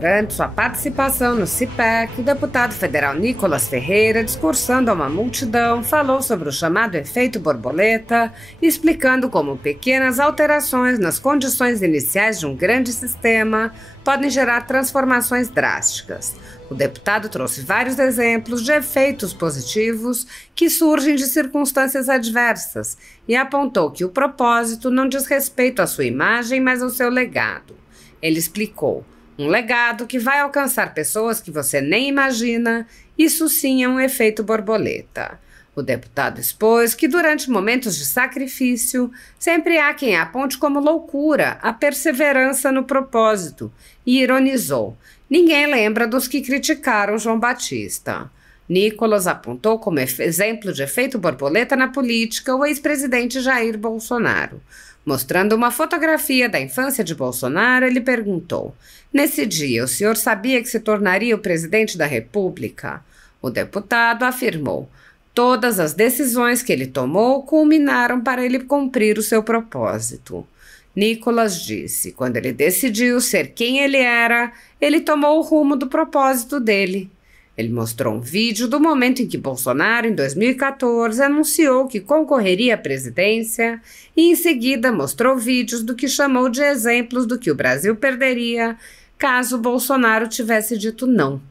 Durante sua participação no CIPEC, o deputado federal Nicolas Ferreira, discursando a uma multidão, falou sobre o chamado efeito borboleta, explicando como pequenas alterações nas condições iniciais de um grande sistema podem gerar transformações drásticas. O deputado trouxe vários exemplos de efeitos positivos que surgem de circunstâncias adversas e apontou que o propósito não diz respeito à sua imagem, mas ao seu legado. Ele explicou: um legado que vai alcançar pessoas que você nem imagina, isso sim é um efeito borboleta. O deputado expôs que durante momentos de sacrifício, sempre há quem aponte como loucura a perseverança no propósito e ironizou: ninguém lembra dos que criticaram João Batista. Nicolas apontou como exemplo de efeito borboleta na política o ex-presidente Jair Bolsonaro. Mostrando uma fotografia da infância de Bolsonaro, ele perguntou: nesse dia, o senhor sabia que se tornaria o presidente da República? O deputado afirmou: todas as decisões que ele tomou culminaram para ele cumprir o seu propósito. Nicolas disse: quando ele decidiu ser quem ele era, ele tomou o rumo do propósito dele. Ele mostrou um vídeo do momento em que Bolsonaro, em 2014, anunciou que concorreria à presidência e, em seguida, mostrou vídeos do que chamou de exemplos do que o Brasil perderia caso Bolsonaro tivesse dito não.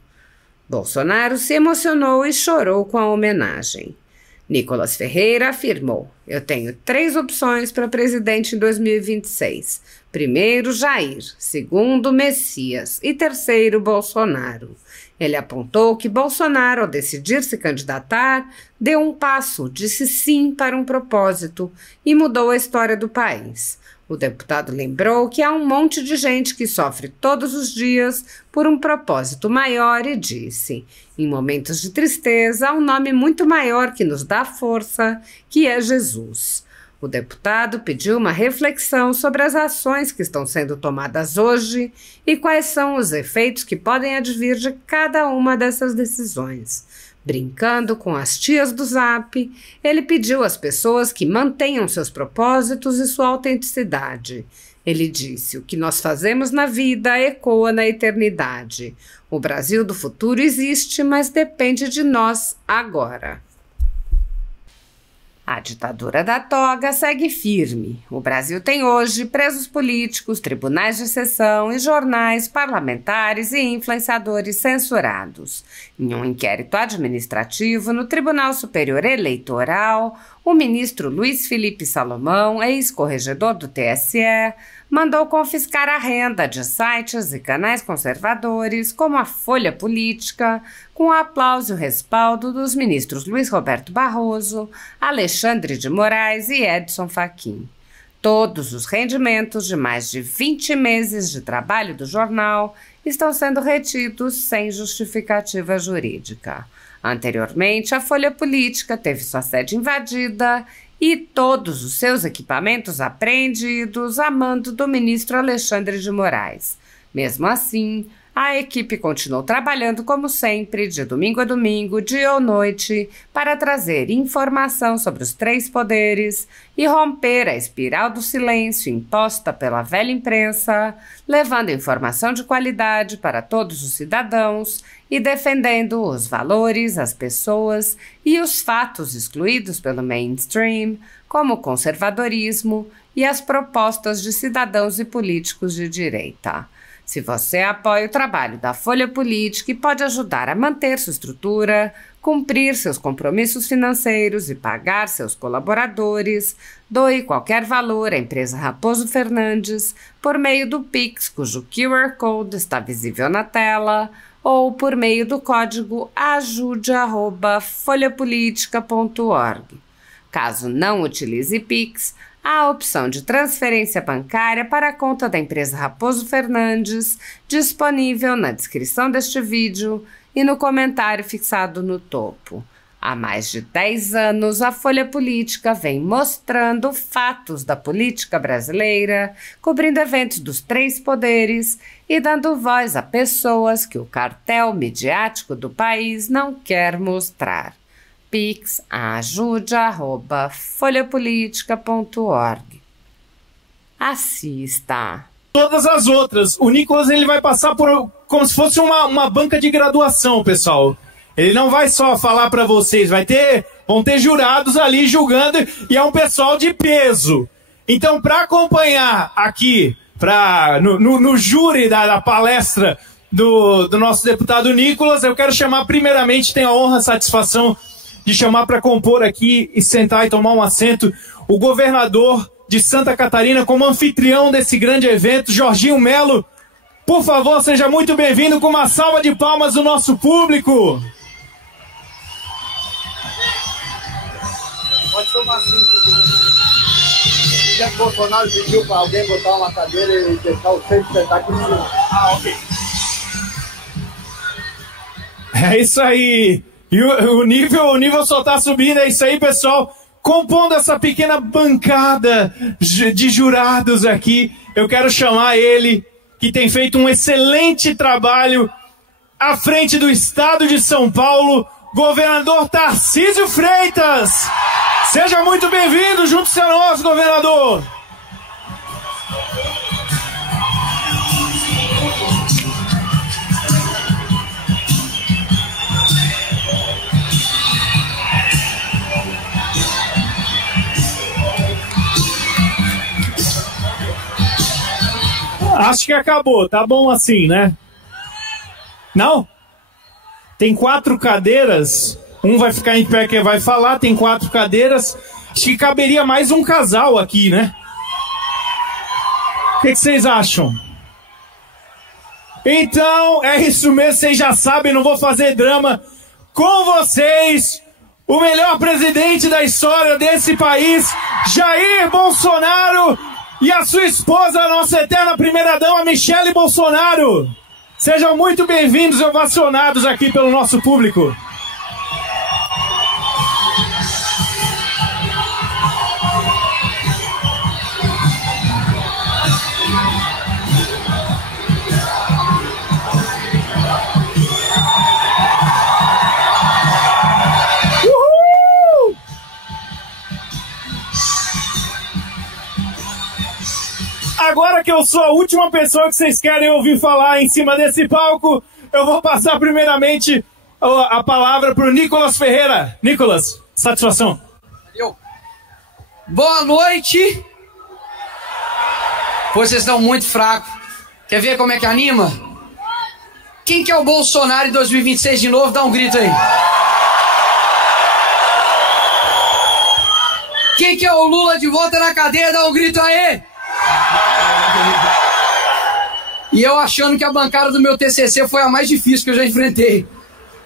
Bolsonaro se emocionou e chorou com a homenagem. Nicolas Ferreira afirmou: eu tenho 3 opções para presidente em 2026. Primeiro, Jair. Segundo, Messias. E terceiro, Bolsonaro. Ele apontou que Bolsonaro, ao decidir se candidatar, deu um passo, disse sim para um propósito e mudou a história do país. O deputado lembrou que há um monte de gente que sofre todos os dias por um propósito maior e disse: em momentos de tristeza, há um nome muito maior que nos dá força, que é Jesus. O deputado pediu uma reflexão sobre as ações que estão sendo tomadas hoje e quais são os efeitos que podem advir de cada uma dessas decisões. Brincando com as tias do Zap, ele pediu às pessoas que mantenham seus propósitos e sua autenticidade. Ele disse: o que nós fazemos na vida ecoa na eternidade. O Brasil do futuro existe, mas depende de nós agora. A ditadura da toga segue firme. O Brasil tem hoje presos políticos, tribunais de exceção e jornais, parlamentares e influenciadores censurados. Em um inquérito administrativo no Tribunal Superior Eleitoral, o ministro Luiz Felipe Salomão, ex-corregedor do TSE, mandou confiscar a renda de sites e canais conservadores, como a Folha Política, com o aplauso e o respaldo dos ministros Luiz Roberto Barroso, Alexandre de Moraes e Edson Fachin. Todos os rendimentos de mais de 20 meses de trabalho do jornal estão sendo retidos sem justificativa jurídica. Anteriormente, a Folha Política teve sua sede invadida e todos os seus equipamentos apreendidos a mando do ministro Alexandre de Moraes. Mesmo assim, a equipe continuou trabalhando como sempre, de domingo a domingo, dia ou noite, para trazer informação sobre os 3 poderes e romper a espiral do silêncio imposta pela velha imprensa, levando informação de qualidade para todos os cidadãos e defendendo os valores, as pessoas e os fatos excluídos pelo mainstream, como o conservadorismo e as propostas de cidadãos e políticos de direita. Se você apoia o trabalho da Folha Política e pode ajudar a manter sua estrutura, cumprir seus compromissos financeiros e pagar seus colaboradores, doe qualquer valor à empresa Raposo Fernandes por meio do Pix, cujo QR Code está visível na tela, ou por meio do código ajude@folhapolitica.org. Caso não utilize Pix, há a opção de transferência bancária para a conta da empresa Raposo Fernandes, disponível na descrição deste vídeo e no comentário fixado no topo. Há mais de 10 anos, a Folha Política vem mostrando fatos da política brasileira, cobrindo eventos dos 3 poderes e dando voz a pessoas que o cartel midiático do país não quer mostrar. Pix ajude@folhapolitica.org. Assista. Todas as outras. O Nicolas ele vai passar por como se fosse uma banca de graduação, pessoal. Ele não vai só falar para vocês, vão ter jurados ali julgando, e é um pessoal de peso. Então, para acompanhar aqui, no júri da palestra do nosso deputado Nicolas, eu quero chamar primeiramente, tenho a honra e a satisfação de chamar para compor aqui e sentar e tomar um assento, o governador de Santa Catarina como anfitrião desse grande evento, Jorginho Melo. Por favor, seja muito bem-vindo, com uma salva de palmas do nosso público. Pode tomar assim, o Bolsonaro pediu para alguém botar uma cadeira e deixar o centro sentar aqui em cima. Ah, ok. É isso aí. E o nível só tá subindo, é isso aí, pessoal. Compondo essa pequena bancada de jurados aqui, eu quero chamar ele, que tem feito um excelente trabalho à frente do estado de São Paulo, governador Tarcísio Freitas. Seja muito bem-vindo, junto-se a nós, governador. Acho que acabou, tá bom assim, né? Não? Tem 4 cadeiras, um vai ficar em pé que vai falar, tem 4 cadeiras, acho que caberia mais um casal aqui, né? O que vocês acham? Então, é isso mesmo, vocês já sabem, não vou fazer drama. Com vocês, o melhor presidente da história desse país, Jair Bolsonaro, e a sua esposa, a nossa eterna primeira-dama, Michele Bolsonaro. Sejam muito bem-vindos e ovacionados aqui pelo nosso público. Agora que eu sou a última pessoa que vocês querem ouvir falar em cima desse palco, eu vou passar primeiramente a palavra para o Nicolas Ferreira. Nicolas, satisfação. Valeu. Boa noite. Vocês estão muito fracos. Quer ver como é que anima? Quem que é o Bolsonaro em 2026 de novo? Dá um grito aí. Quem que é o Lula de volta na cadeia? Dá um grito aí. E eu achando que a bancada do meu TCC foi a mais difícil que eu já enfrentei.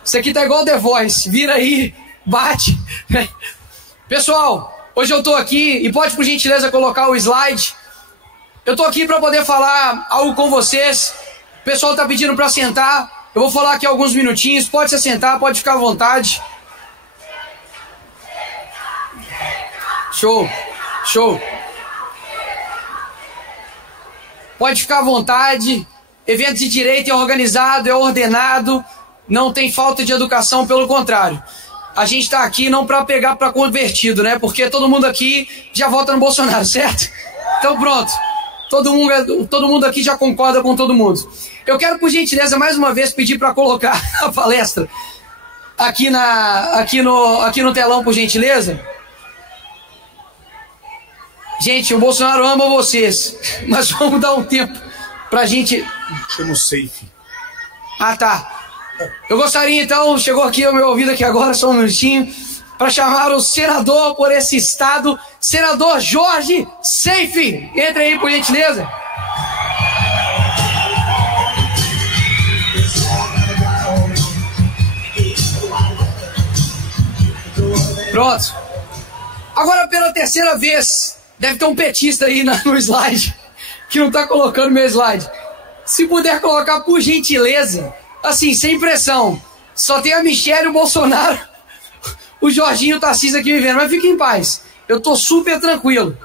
Isso aqui tá igual The Voice. Vira aí, bate. Pessoal, hoje eu tô aqui, e pode por gentileza colocar o slide. Eu tô aqui para poder falar algo com vocês. O pessoal tá pedindo para sentar. Eu vou falar aqui alguns minutinhos. Pode se sentar, pode ficar à vontade. Show, show. Pode ficar à vontade. Evento de direito é organizado, é ordenado. Não tem falta de educação, pelo contrário. A gente tá aqui não para pegar para convertido, né? Porque todo mundo aqui já vota no Bolsonaro, certo? Então pronto. Todo mundo aqui já concorda com todo mundo. Eu quero, por gentileza, mais uma vez pedir para colocar a palestra aqui no telão, por gentileza. Gente, o Bolsonaro ama vocês, mas vamos dar um tempo pra gente... Chama o safe. Ah, tá. Eu gostaria, então, chegou aqui ao meu ouvido aqui agora, só um minutinho, para chamar o senador por esse estado, senador Jorge Safe. Entre aí, por gentileza. Pronto. Agora, pela terceira vez... Deve ter um petista aí no slide, que não tá colocando meu slide. Se puder colocar, por gentileza, assim, sem pressão. Só tem a Michele, o Bolsonaro, o Jorginho e o Tarcísio aqui vivendo. Mas fique em paz, eu tô super tranquilo.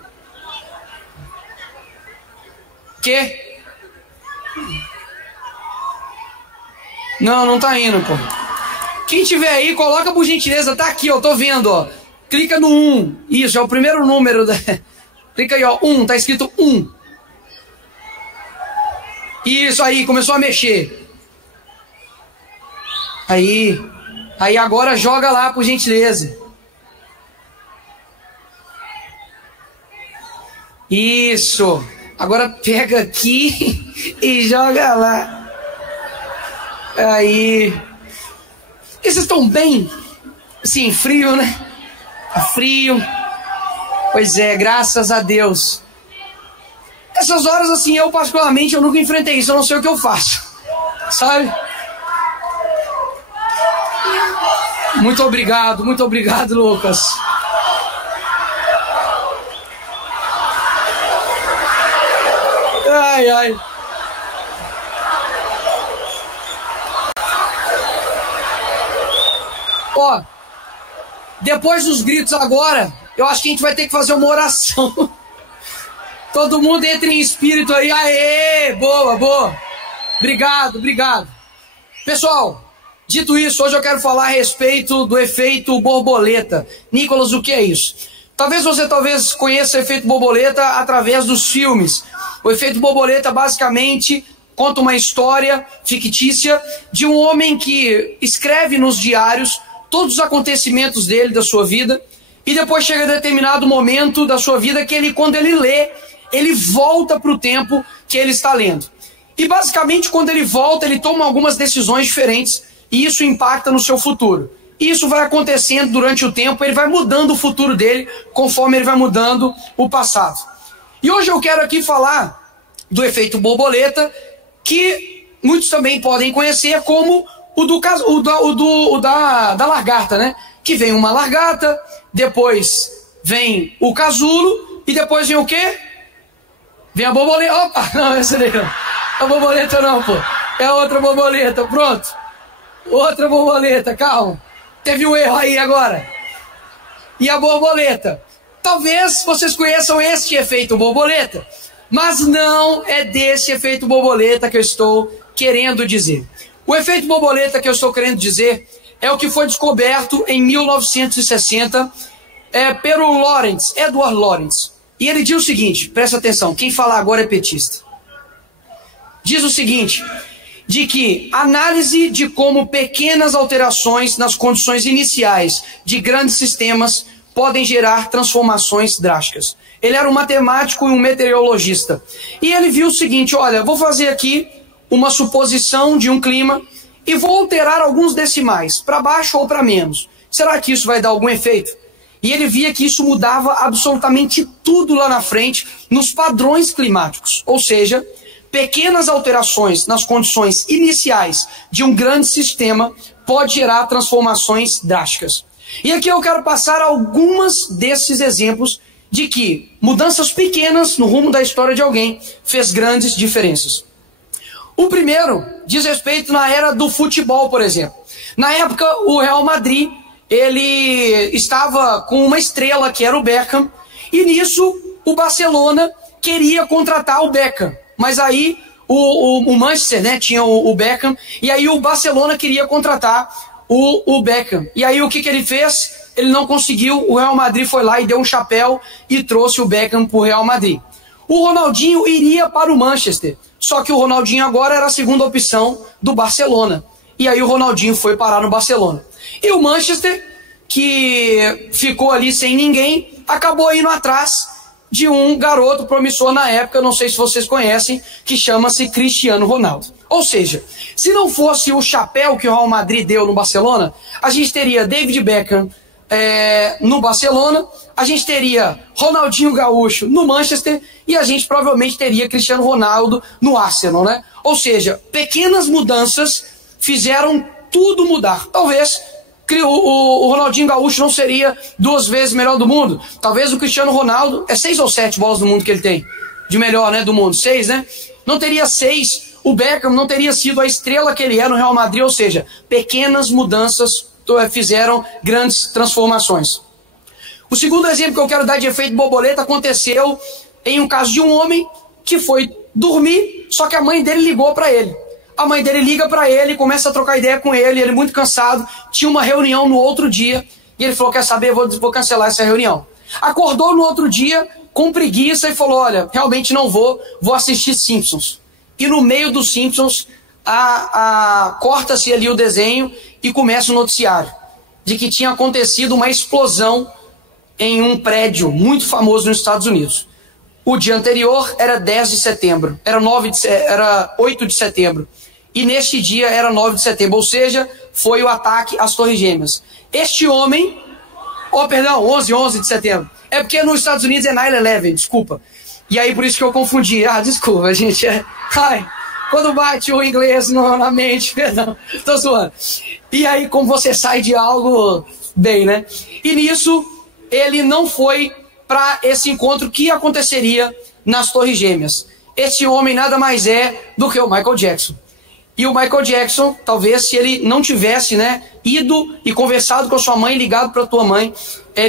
Quê? Não tá indo, pô. Quem tiver aí, coloca por gentileza, tá aqui, ó, tô vendo, ó. Clica no 1, isso, é o primeiro número da... Clica aí, ó, 1, tá escrito 1. Isso aí, começou a mexer. Aí agora joga lá, por gentileza. Isso. Agora pega aqui e joga lá. Aí. E vocês estão bem? Sim, frio, né? Frio. Pois é, graças a Deus. Essas horas, assim, eu particularmente, eu nunca enfrentei isso. Eu não sei o que eu faço. Sabe? Muito obrigado, Lucas. Ai, ai. Ó, depois dos gritos agora, eu acho que a gente vai ter que fazer uma oração. Todo mundo entra em espírito aí. Aê, boa, boa. Obrigado. Pessoal, dito isso, hoje eu quero falar a respeito do efeito borboleta. Nicolas, o que é isso? Talvez você conheça o efeito borboleta através dos filmes. O efeito borboleta basicamente conta uma história fictícia de um homem que escreve nos diários todos os acontecimentos dele, da sua vida, e depois chega a determinado momento da sua vida que quando ele lê, ele volta para o tempo que ele está lendo. E basicamente quando ele volta, ele toma algumas decisões diferentes e isso impacta no seu futuro. E isso vai acontecendo durante o tempo, ele vai mudando o futuro dele conforme ele vai mudando o passado. E hoje eu quero aqui falar do efeito borboleta, que muitos também podem conhecer como da lagarta, né? Que vem uma lagarta, depois vem o casulo e depois vem o quê? Vem a borboleta. Opa, não, essa daí não. A borboleta não, pô. É outra borboleta, pronto. Outra borboleta, calma. Teve um erro aí agora. E a borboleta. Talvez vocês conheçam este efeito borboleta, mas não é desse efeito borboleta que eu estou querendo dizer. O efeito borboleta que eu estou querendo dizer é o que foi descoberto em 1960 pelo Edward Lorenz. E ele diz o seguinte, presta atenção, quem falar agora é petista. Diz o seguinte, de que análise de como pequenas alterações nas condições iniciais de grandes sistemas podem gerar transformações drásticas. Ele era um matemático e um meteorologista. E ele viu o seguinte, olha, vou fazer aqui uma suposição de um clima e vou alterar alguns decimais, para baixo ou para menos. Será que isso vai dar algum efeito? E ele via que isso mudava absolutamente tudo lá na frente nos padrões climáticos. Ou seja, pequenas alterações nas condições iniciais de um grande sistema pode gerar transformações drásticas. E aqui eu quero passar algumas desses exemplos de que mudanças pequenas no rumo da história de alguém fez grandes diferenças. O primeiro diz respeito na era do futebol, por exemplo. Na época, o Real Madrid, ele estava com uma estrela que era o Beckham, e nisso o Barcelona queria contratar o Beckham. Mas aí o Manchester, né, tinha o Beckham, e aí o Barcelona queria contratar o Beckham. E aí o que ele fez? Ele não conseguiu, o Real Madrid foi lá e deu um chapéu e trouxe o Beckham para o Real Madrid. O Ronaldinho iria para o Manchester, só que o Ronaldinho agora era a segunda opção do Barcelona. E aí o Ronaldinho foi parar no Barcelona. E o Manchester, que ficou ali sem ninguém, acabou indo atrás de um garoto promissor na época, não sei se vocês conhecem, que chama-se Cristiano Ronaldo. Ou seja, se não fosse o chapéu que o Real Madrid deu no Barcelona, a gente teria David Beckham no Barcelona, a gente teria Ronaldinho Gaúcho no Manchester e a gente provavelmente teria Cristiano Ronaldo no Arsenal, né? Ou seja, pequenas mudanças fizeram tudo mudar. Talvez o Ronaldinho Gaúcho não seria 2 vezes melhor do mundo. Talvez o Cristiano Ronaldo, 6 ou 7 bolas do mundo que ele tem de melhor, né, do mundo, 6, né? Não teria 6, o Beckham não teria sido a estrela que ele é no Real Madrid, ou seja, pequenas mudanças fizeram grandes transformações. O segundo exemplo que eu quero dar de efeito borboleta aconteceu em um caso de um homem que foi dormir, só que a mãe dele ligou para ele. A mãe dele liga para ele, começa a trocar ideia com ele, ele muito cansado, tinha uma reunião no outro dia, e ele falou, quer saber, vou cancelar essa reunião. Acordou no outro dia, com preguiça, e falou, olha, realmente não vou assistir Simpsons. E no meio dos Simpsons, corta-se ali o desenho, e começa o noticiário de que tinha acontecido uma explosão em um prédio muito famoso nos Estados Unidos. O dia anterior era 10 de setembro, era 8 de setembro. E neste dia era 9 de setembro, ou seja, foi o ataque às Torres Gêmeas. Este homem... 11 de setembro. É porque nos Estados Unidos é 9/11, desculpa. E aí por isso que eu confundi. Desculpa, gente. Quando bate o inglês na mente, perdão, tô zoando. E aí como você sai de algo bem, né? E nisso, ele não foi para esse encontro que aconteceria nas Torres Gêmeas. Esse homem nada mais é do que o Michael Jackson. E o Michael Jackson, talvez se ele não tivesse, ido e conversado com a sua mãe, ligado para a tua mãe,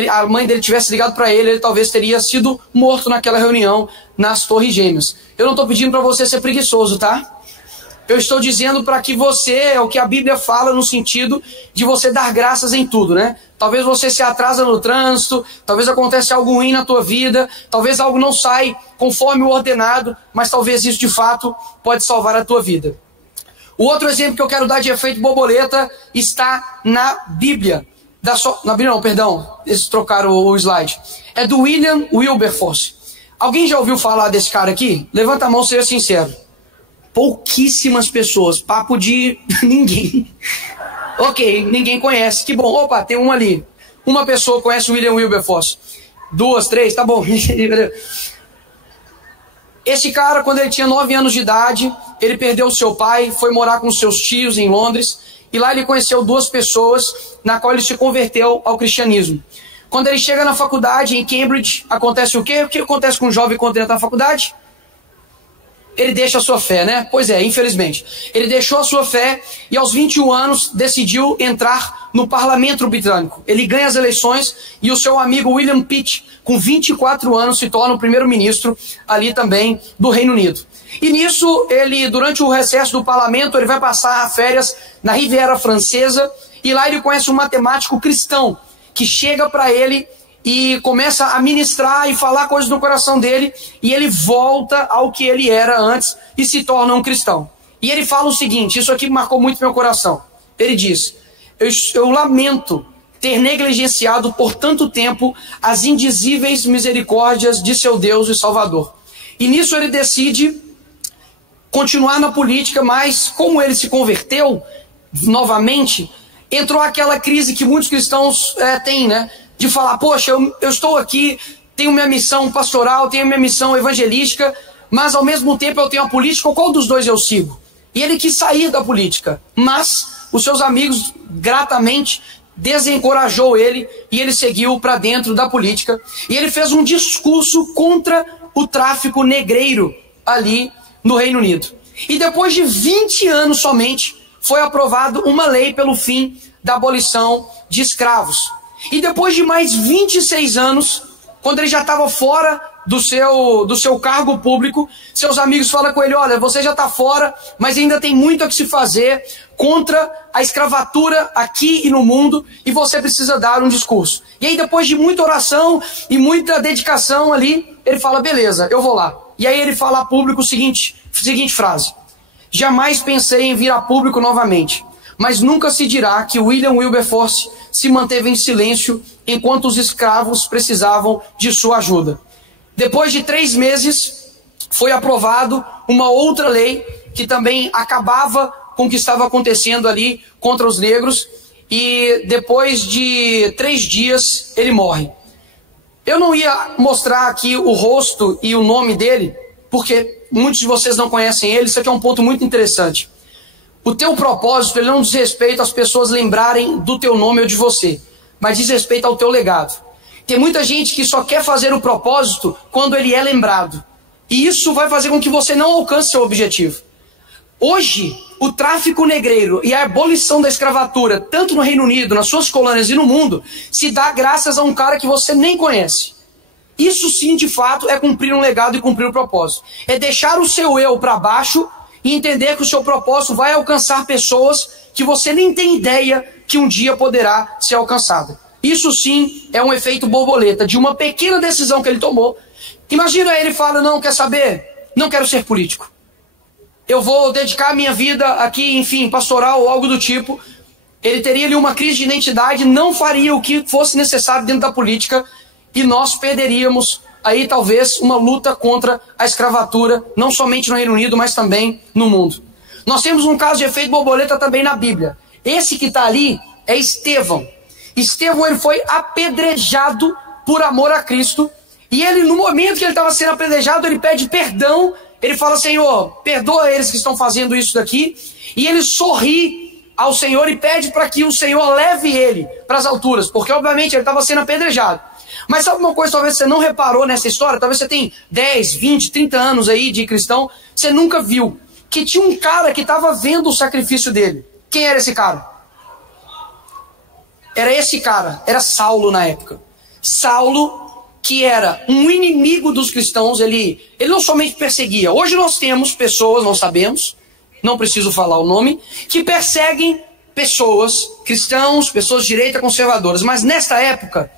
a mãe dele tivesse ligado para ele talvez teria sido morto naquela reunião nas Torres Gêmeas. Eu não estou pedindo para você ser preguiçoso, tá? Eu estou dizendo para que você, é o que a Bíblia fala no sentido de você dar graças em tudo, né? Talvez você se atrasa no trânsito, talvez aconteça algo ruim na tua vida, talvez algo não sai conforme o ordenado, mas talvez isso de fato pode salvar a tua vida. O outro exemplo que eu quero dar de efeito borboleta está na Bíblia. Na Bíblia não, perdão, eles trocaram o slide. É do William Wilberforce. Alguém já ouviu falar desse cara aqui? Levanta a mão, seja sincero. Pouquíssimas pessoas, papo de ninguém. Ok, ninguém conhece, que bom. Opa, tem uma ali. Uma pessoa conhece o William Wilberforce. 2, 3, tá bom. Esse cara, quando ele tinha 9 anos de idade, ele perdeu o seu pai, foi morar com seus tios em Londres, e lá ele conheceu 2 pessoas, na qual ele se converteu ao cristianismo. Quando ele chega na faculdade, em Cambridge, acontece o quê? O que acontece com um jovem quando entra na faculdade? Ele deixa a sua fé, né? Pois é, infelizmente. Ele deixou a sua fé e aos 21 anos decidiu entrar no parlamento britânico. Ele ganha as eleições e o seu amigo William Pitt, com 24 anos, se torna o primeiro-ministro ali também do Reino Unido. E nisso, ele, durante o recesso do parlamento, ele vai passar férias na Riviera Francesa e lá ele conhece um matemático cristão que chega para ele e começa a ministrar e falar coisas no coração dele, e ele volta ao que ele era antes e se torna um cristão. E ele fala o seguinte, isso aqui marcou muito meu coração. Ele diz, eu lamento ter negligenciado por tanto tempo as indizíveis misericórdias de seu Deus e Salvador. E nisso ele decide continuar na política, mas como ele se converteu novamente, entrou aquela crise que muitos cristãos têm, né? De falar, poxa, eu estou aqui, tenho minha missão pastoral, tenho minha missão evangelística, mas ao mesmo tempo eu tenho a política, qual dos dois eu sigo? E ele quis sair da política, mas os seus amigos gratamente desencorajou ele e ele seguiu para dentro da política. E ele fez um discurso contra o tráfico negreiro ali no Reino Unido. E depois de 20 anos somente, foi aprovado uma lei pelo fim da abolição de escravos. E depois de mais 26 anos, quando ele já estava fora do seu cargo público, seus amigos falam com ele, olha, você já está fora, mas ainda tem muito a que se fazer contra a escravatura aqui e no mundo, e você precisa dar um discurso. E aí depois de muita oração e muita dedicação ali, ele fala, beleza, eu vou lá. E aí ele fala a público a seguinte frase, jamais pensei em vir a público novamente, mas nunca se dirá que William Wilberforce se manteve em silêncio enquanto os escravos precisavam de sua ajuda. Depois de 3 meses, foi aprovado uma outra lei que também acabava com o que estava acontecendo ali contra os negros, e depois de 3 dias ele morre. Eu não ia mostrar aqui o rosto e o nome dele, porque muitos de vocês não conhecem ele, isso aqui é um ponto muito interessante. O teu propósito, ele não diz respeito às pessoas lembrarem do teu nome ou de você, mas diz respeito ao teu legado. Tem muita gente que só quer fazer o propósito quando ele é lembrado. E isso vai fazer com que você não alcance seu objetivo. Hoje, o tráfico negreiro e a abolição da escravatura, tanto no Reino Unido, nas suas colônias e no mundo, se dá graças a um cara que você nem conhece. Isso sim, de fato, é cumprir um legado e cumprir o propósito. É deixar o seu eu para baixo e entender que o seu propósito vai alcançar pessoas que você nem tem ideia que um dia poderá ser alcançada. Isso sim é um efeito borboleta de uma pequena decisão que ele tomou. Imagina ele fala, não, quer saber? Não quero ser político. Eu vou dedicar a minha vida aqui, enfim, pastoral ou algo do tipo. ele teria ali uma crise de identidade, não faria o que fosse necessário dentro da política e nós perderíamos aí talvez uma luta contra a escravatura, não somente no Reino Unido, mas também no mundo. Nós temos um caso de efeito borboleta também na Bíblia. Esse que está ali é Estevão. Estevão, ele foi apedrejado por amor a Cristo, e ele, no momento que ele estava sendo apedrejado, ele pede perdão, ele fala: Senhor, perdoa eles que estão fazendo isso daqui, e ele sorri ao Senhor e pede para que o Senhor leve ele para as alturas, porque obviamente ele estava sendo apedrejado. Mas sabe uma coisa, talvez você não reparou nessa história, talvez você tenha 10, 20, 30 anos aí de cristão, você nunca viu, que tinha um cara que estava vendo o sacrifício dele. Quem era esse cara? Era esse cara, era Saulo na época. Saulo, que era um inimigo dos cristãos, ele não somente perseguia. Hoje nós temos pessoas, nós sabemos, não preciso falar o nome, que perseguem pessoas, cristãos, pessoas de direita, conservadoras. Mas nesta época,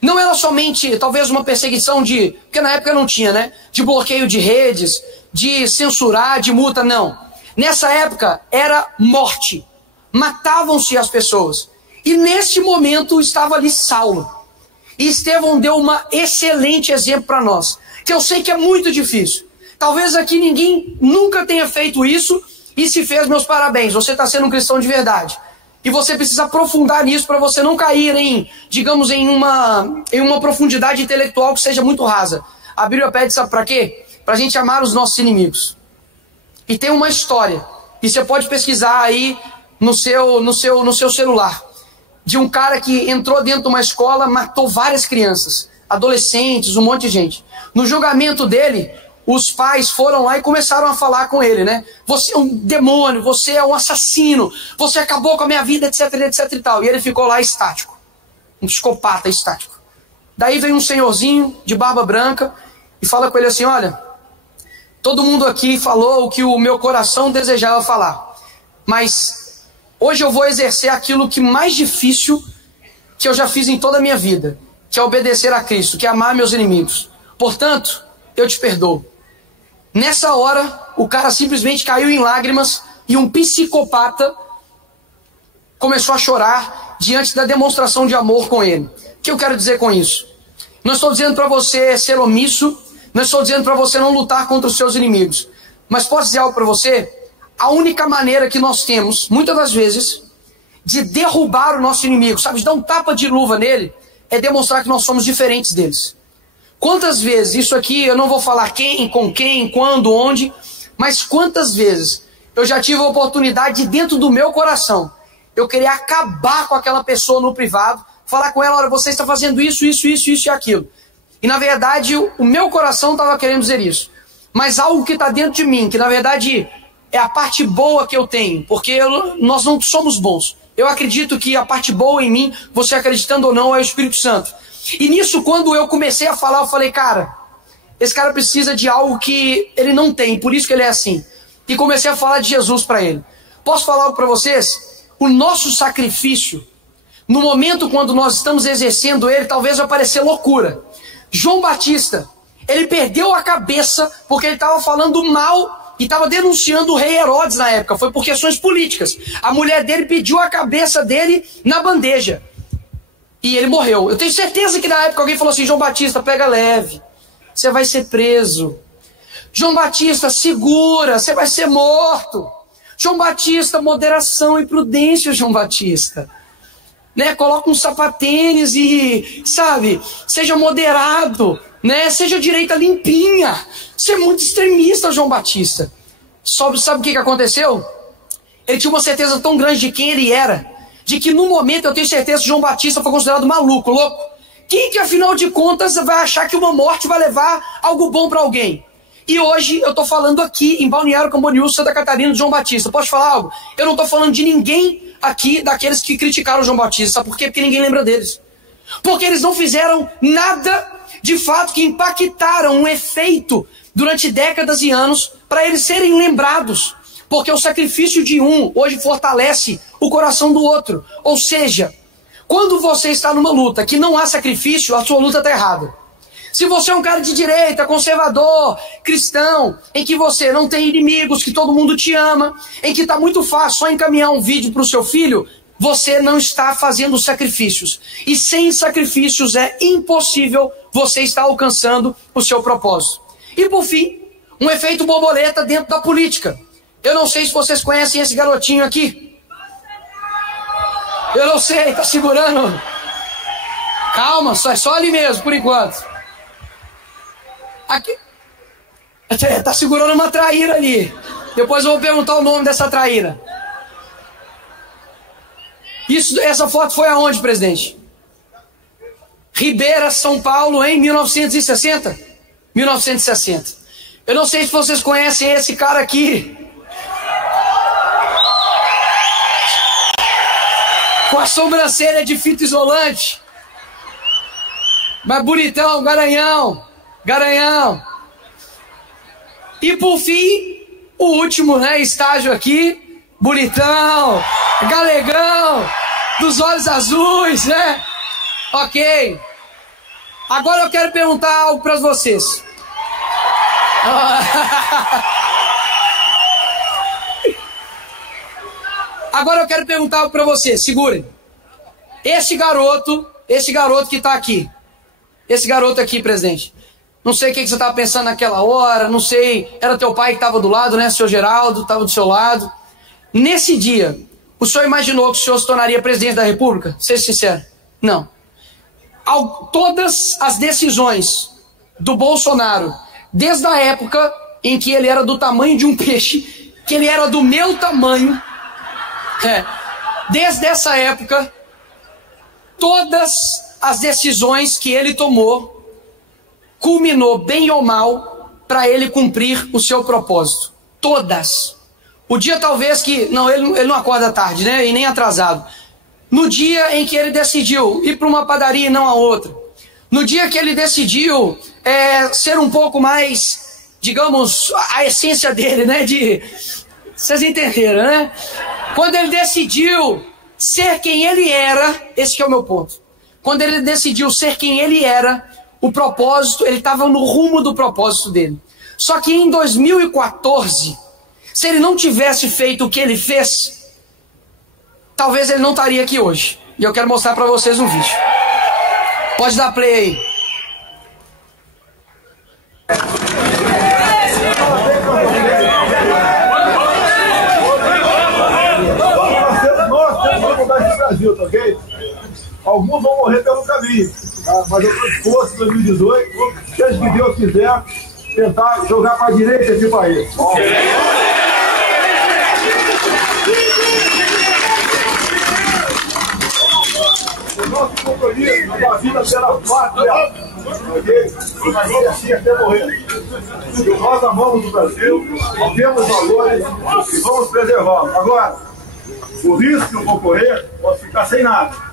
não era somente talvez uma perseguição porque na época não tinha, né? De bloqueio de redes, de censurar, de multa, não. Nessa época era morte. Matavam-se as pessoas. E neste momento estava ali Saulo. E Estevão deu um excelente exemplo para nós, que eu sei que é muito difícil. Talvez aqui ninguém nunca tenha feito isso e se fez, meus parabéns. Você está sendo um cristão de verdade. E você precisa aprofundar nisso para você não cair em, digamos, em uma profundidade intelectual que seja muito rasa. A Bíblia pede, sabe para quê? Para a gente amar os nossos inimigos. E tem uma história, e você pode pesquisar aí no seu celular, de um cara que entrou dentro de uma escola, matou várias crianças, adolescentes, um monte de gente. No julgamento dele, os pais foram lá e começaram a falar com ele, né? Você é um demônio, você é um assassino, você acabou com a minha vida, etc, etc e tal. E ele ficou lá estático, um psicopata estático. Daí vem um senhorzinho de barba branca e fala com ele assim: olha, todo mundo aqui falou o que o meu coração desejava falar, mas hoje eu vou exercer aquilo que mais difícil que eu já fiz em toda a minha vida, que é obedecer a Cristo, que é amar meus inimigos. Portanto, eu te perdoo. Nessa hora, o cara simplesmente caiu em lágrimas e um psicopata começou a chorar diante da demonstração de amor com ele. O que eu quero dizer com isso? Não estou dizendo para você ser omisso, não estou dizendo para você não lutar contra os seus inimigos, mas posso dizer algo para você? A única maneira que nós temos, muitas das vezes, de derrubar o nosso inimigo, sabe, de dar um tapa de luva nele, é demonstrar que nós somos diferentes deles. Quantas vezes, isso aqui eu não vou falar quem, com quem, quando, onde, mas quantas vezes eu já tive a oportunidade de, dentro do meu coração, eu querer acabar com aquela pessoa no privado, falar com ela: olha, você está fazendo isso, isso, isso, isso e aquilo. E na verdade o meu coração estava querendo dizer isso, mas algo que está dentro de mim, que na verdade é a parte boa que eu tenho, porque nós não somos bons. Eu acredito que a parte boa em mim, você acreditando ou não, é o Espírito Santo. E nisso, quando eu comecei a falar, eu falei: cara, esse cara precisa de algo que ele não tem, por isso que ele é assim. E comecei a falar de Jesus para ele. Posso falar algo para vocês? O nosso sacrifício, no momento quando nós estamos exercendo ele, talvez vai parecer loucura. João Batista, ele perdeu a cabeça porque ele estava falando mal e estava denunciando o rei Herodes na época. Foi por questões políticas. A mulher dele pediu a cabeça dele na bandeja. E ele morreu. Eu tenho certeza que na época alguém falou assim: João Batista, pega leve, você vai ser preso. João Batista, segura, você vai ser morto. João Batista, moderação e prudência, João Batista. Né? Coloca um sapatênis e, sabe, seja moderado, né? Seja direita limpinha. Você é muito extremista, João Batista. Sabe o que aconteceu? Ele tinha uma certeza tão grande de quem ele era, de que no momento eu tenho certeza que João Batista foi considerado maluco, louco. Quem que afinal de contas vai achar que uma morte vai levar algo bom para alguém? E hoje eu estou falando aqui em Balneário Camboriú, Santa Catarina, de João Batista. Posso falar algo? Eu não estou falando de ninguém aqui daqueles que criticaram João Batista. Sabe por quê? Porque ninguém lembra deles. Porque eles não fizeram nada de fato que impactaram um efeito durante décadas e anos para eles serem lembrados. Porque o sacrifício de um hoje fortalece o coração do outro. Ou seja, quando você está numa luta que não há sacrifício, a sua luta está errada. Se você é um cara de direita, conservador, cristão, em que você não tem inimigos, que todo mundo te ama, em que está muito fácil só encaminhar um vídeo para o seu filho, você não está fazendo sacrifícios. E sem sacrifícios é impossível você estar alcançando o seu propósito. E por fim, um efeito borboleta dentro da política. Eu não sei se vocês conhecem esse garotinho aqui. Eu não sei, tá segurando. Calma, só ali mesmo, por enquanto. Aqui. Tá segurando uma traíra ali. Depois eu vou perguntar o nome dessa traíra. Essa foto foi aonde, presidente? Ribeira, São Paulo, em 1960? 1960. Eu não sei se vocês conhecem esse cara aqui. Com a sobrancelha de fita isolante. Mas bonitão, garanhão. Garanhão. E por fim, o último, né, estágio aqui. Bonitão. Galegão. Dos olhos azuis, né? Ok. Agora eu quero perguntar algo para vocês. Agora eu quero perguntar algo para vocês. Segurem. Esse garoto que tá aqui. Esse garoto aqui, presidente. Não sei o que você estava pensando naquela hora. Não sei. Era teu pai que estava do lado, né? Seu Geraldo estava do seu lado. Nesse dia, o senhor imaginou que o senhor se tornaria presidente da República? Seja sincero. Não. Todas as decisões do Bolsonaro, desde a época em que ele era do tamanho de um peixe, que ele era do meu tamanho, desde essa época, todas as decisões que ele tomou, culminou, bem ou mal, para ele cumprir o seu propósito. Todas. O dia talvez que... Não, ele não acorda tarde, né? E nem atrasado. No dia em que ele decidiu ir para uma padaria e não a outra. No dia que ele decidiu ser um pouco mais, digamos, a essência dele, né? Vocês entenderam, né? Quando ele decidiu ser quem ele era, esse que é o meu ponto. Quando ele decidiu ser quem ele era, o propósito, ele estava no rumo do propósito dele. Só que em 2014, se ele não tivesse feito o que ele fez, talvez ele não estaria aqui hoje. E eu quero mostrar para vocês um vídeo. Pode dar play aí. Nós temos que mudar esse Brasil, tá ok? Alguns vão morrer pelo caminho, tá? Mas eu estou disposto em 2018, seja que Deus quiser, tentar jogar para a direita esse país. O nosso compromisso da vida pela pátria, ok? Vai ser assim até morrer. E nós amamos o Brasil, temos valores e vamos preservá-los. Agora, o risco que eu vou correr, posso ficar sem nada.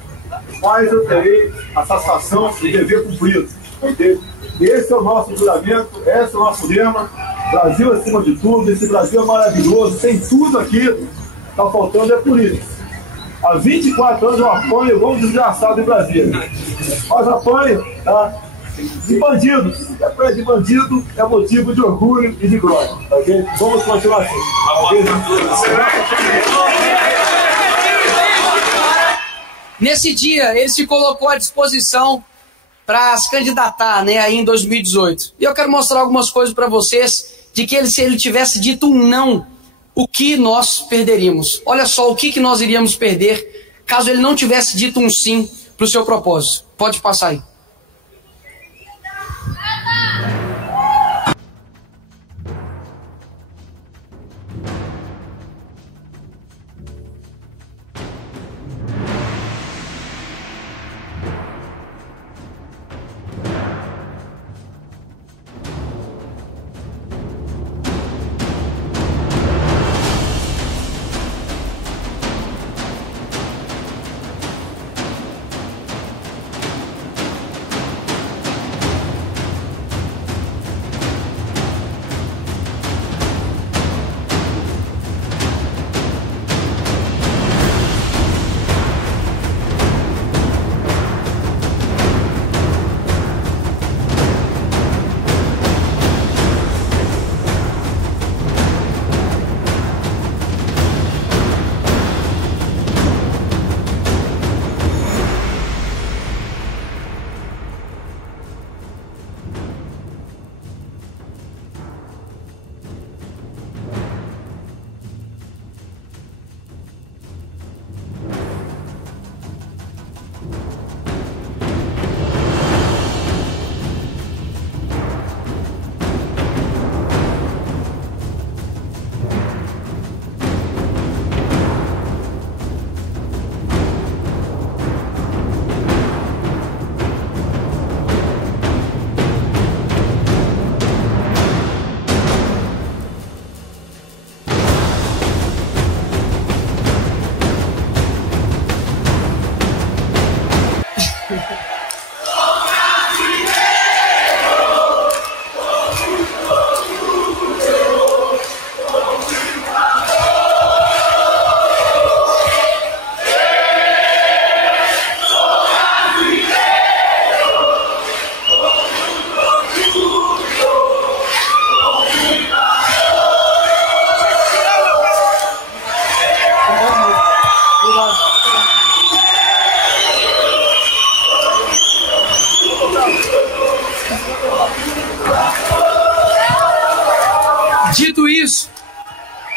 Mas eu terei a satisfação de dever cumprido. Okay? Esse é o nosso juramento, esse é o nosso lema. Brasil acima de tudo, esse Brasil é maravilhoso, tem tudo aqui. Está faltando é política. Há 24 anos eu apanho igual um desgraçado em Brasília. Mas apanho, tá? De bandidos. E apanha de bandido é motivo de orgulho e de glória. Okay? Vamos continuar assim. Okay? Nesse dia, ele se colocou à disposição para se candidatar, né, aí em 2018. E eu quero mostrar algumas coisas para vocês de que se ele tivesse dito um não, o que nós perderíamos. Olha só o que nós iríamos perder caso ele não tivesse dito um sim para o seu propósito. Pode passar aí.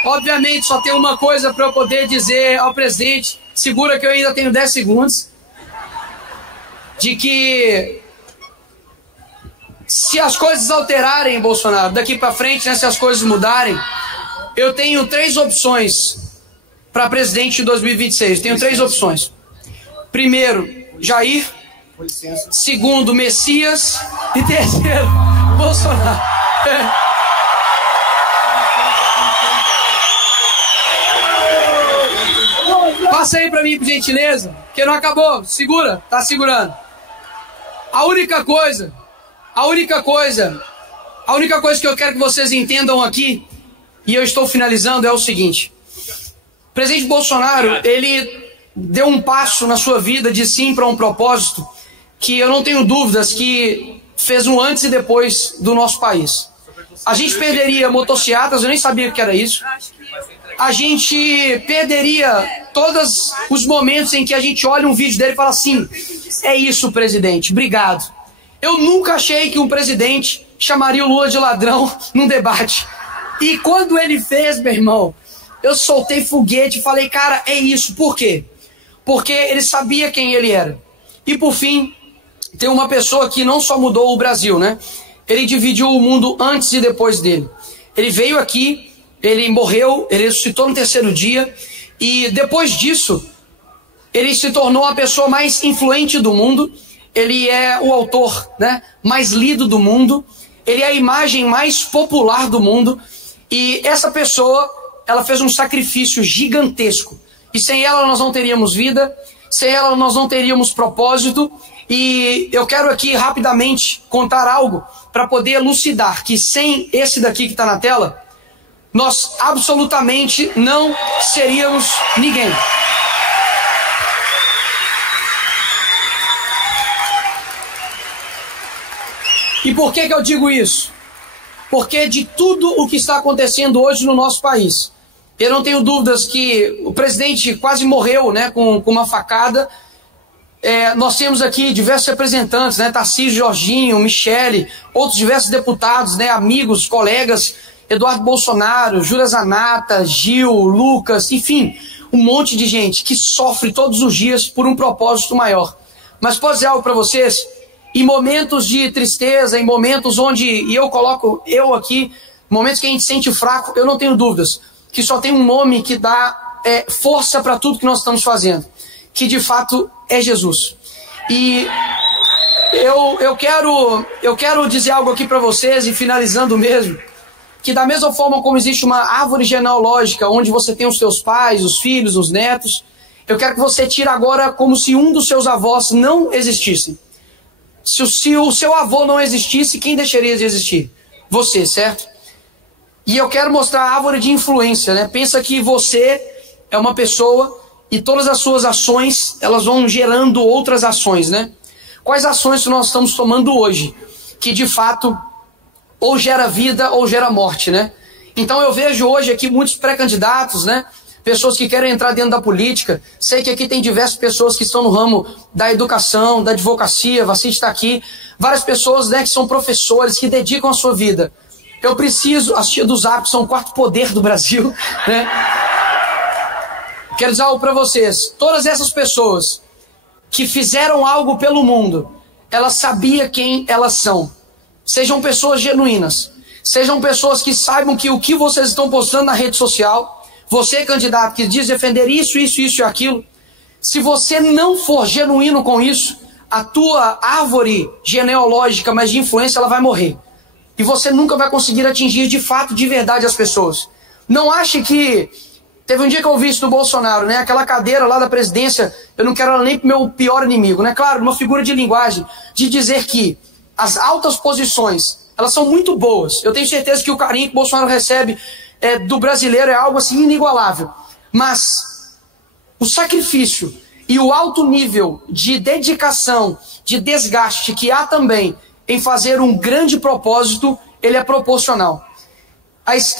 Obviamente, só tem uma coisa para eu poder dizer ao presidente, segura que eu ainda tenho 10 segundos, de que se as coisas alterarem, Bolsonaro, daqui para frente, né, se as coisas mudarem, eu tenho 3 opções para presidente de 2026. Tenho 3 opções. Primeiro, Jair. Segundo, Messias. E terceiro, Bolsonaro. Passa aí para mim, por gentileza, que não acabou. Segura, tá segurando. A única coisa que eu quero que vocês entendam aqui, e eu estou finalizando, é o seguinte. O presidente Bolsonaro, ele deu um passo na sua vida de sim para um propósito que eu não tenho dúvidas que fez um antes e depois do nosso país. A gente perderia motocicletas, eu nem sabia o que era isso. A gente perderia todos os momentos em que a gente olha um vídeo dele e fala assim, é isso, presidente, obrigado. Eu nunca achei que um presidente chamaria o Lula de ladrão num debate. E quando ele fez, meu irmão, eu soltei foguete e falei, cara, é isso. Por quê? Porque ele sabia quem ele era. E por fim, tem uma pessoa que não só mudou o Brasil, né? Ele dividiu o mundo antes e depois dele. Ele veio aqui, ele morreu, ele ressuscitou no 3º dia. E depois disso, ele se tornou a pessoa mais influente do mundo. Ele é o autor, né, mais lido do mundo. Ele é a imagem mais popular do mundo. E essa pessoa, ela fez um sacrifício gigantesco. E sem ela nós não teríamos vida, sem ela nós não teríamos propósito. E eu quero aqui rapidamente contar algo para poder elucidar que sem esse daqui que está na tela, nós absolutamente não seríamos ninguém. E por que eu digo isso? Porque de tudo o que está acontecendo hoje no nosso país, eu não tenho dúvidas que o presidente quase morreu, né, com uma facada. Nós temos aqui diversos representantes, né, Tarcísio, Jorginho, Michele, outros diversos deputados, né, amigos, colegas, Eduardo Bolsonaro, Júlia Zanata, Gil, Lucas, enfim, um monte de gente que sofre todos os dias por um propósito maior. Mas posso dizer algo para vocês? Em momentos de tristeza, em momentos onde, e eu coloco eu aqui, momentos que a gente sente fraco, eu não tenho dúvidas que só tem um nome que dá força para tudo que nós estamos fazendo, que de fato é Jesus. E eu quero dizer algo aqui para vocês, e finalizando mesmo, que da mesma forma como existe uma árvore genealógica, onde você tem os seus pais, os filhos, os netos, eu quero que você tire agora como se um dos seus avós não existisse. Se o seu avô não existisse, quem deixaria de existir? Você, certo? E eu quero mostrar a árvore de influência, né? Pensa que você é uma pessoa e todas as suas ações, elas vão gerando outras ações, né? Quais ações nós estamos tomando hoje? Que de fato ou gera vida ou gera morte, né? Então eu vejo hoje aqui muitos pré-candidatos, né? Pessoas que querem entrar dentro da política. Sei que aqui tem diversas pessoas que estão no ramo da educação, da advocacia, Vacite está aqui. Várias pessoas, né, que são professores, que dedicam a sua vida. Eu preciso, as tias do Zap são o 4º poder do Brasil, né? Quero dizer algo para vocês. Todas essas pessoas que fizeram algo pelo mundo, elas sabiam quem elas são. Sejam pessoas genuínas. Sejam pessoas que saibam que o que vocês estão postando na rede social, você, candidato, que diz defender isso, isso, isso e aquilo, se você não for genuíno com isso, a tua árvore genealógica, mas de influência, ela vai morrer. E você nunca vai conseguir atingir de fato, de verdade, as pessoas. Não ache que... Teve um dia que eu ouvi isso do Bolsonaro, né? Aquela cadeira lá da presidência, eu não quero ela nem pro meu pior inimigo, né? Claro, uma figura de linguagem, de dizer que as altas posições, elas são muito boas. Eu tenho certeza que o carinho que o Bolsonaro recebe do brasileiro é algo assim inigualável. Mas o sacrifício e o alto nível de dedicação, de desgaste que há também em fazer um grande propósito, ele é proporcional.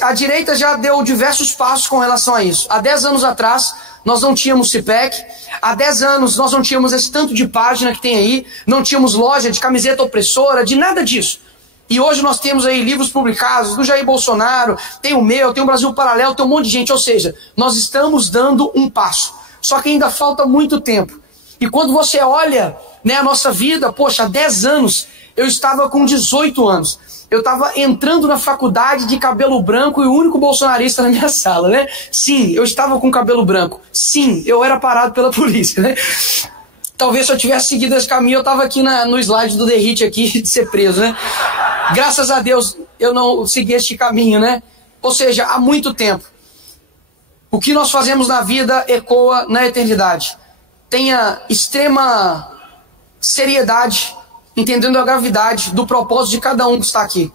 A direita já deu diversos passos com relação a isso. Há 10 anos atrás, nós não tínhamos CPEC. Há 10 anos, nós não tínhamos esse tanto de página que tem aí. Não tínhamos loja de camiseta opressora, de nada disso. E hoje nós temos aí livros publicados do Jair Bolsonaro, tem o meu, tem o Brasil Paralelo, tem um monte de gente. Ou seja, nós estamos dando um passo. Só que ainda falta muito tempo. E quando você olha, né, a nossa vida, poxa, há 10 anos, eu estava com 18 anos. Eu estava entrando na faculdade de cabelo branco e o único bolsonarista na minha sala, né? Sim, eu estava com cabelo branco. Sim, eu era parado pela polícia, né? Talvez se eu tivesse seguido esse caminho, eu estava aqui no slide do Derrite aqui de ser preso, né? Graças a Deus eu não segui este caminho, né? Ou seja, há muito tempo. O que nós fazemos na vida ecoa na eternidade. Tenha extrema seriedade, entendendo a gravidade do propósito de cada um que está aqui.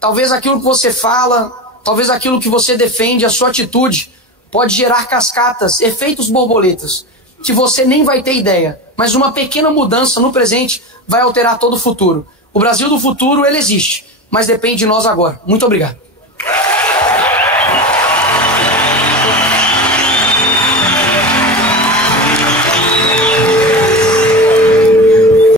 Talvez aquilo que você fala, talvez aquilo que você defende, a sua atitude, pode gerar cascatas, efeitos borboletas, que você nem vai ter ideia. Mas uma pequena mudança no presente vai alterar todo o futuro. O Brasil do futuro, ele existe, mas depende de nós agora. Muito obrigado.